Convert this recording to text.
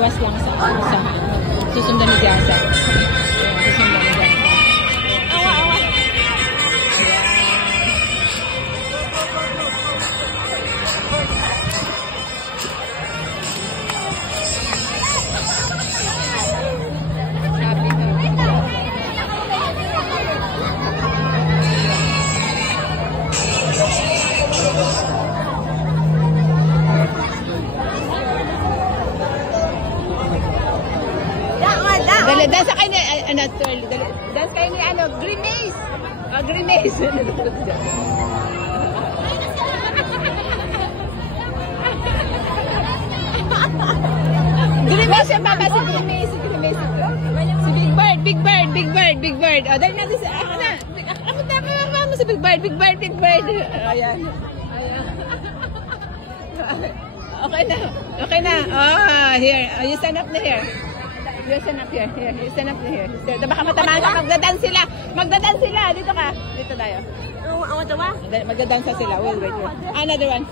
iwas lang sa susundan ni Diasa. Susundan ni Diasa. Awa. Dali, dance kayo ni, dance kayo ni, Green Maze. Green Maze. Green Maze yung baba, si Green Maze, si Big Bird. O, dali natin sa, ako na. Ako mo si Big Bird. Ayan. Okay na. Oh, here. You stand up na here. You stand up here. You stand up here. Baka matamaan ka. Magdadance sila. Dito ka. Dito tayo. Magdadansa sila. Wait. Another one.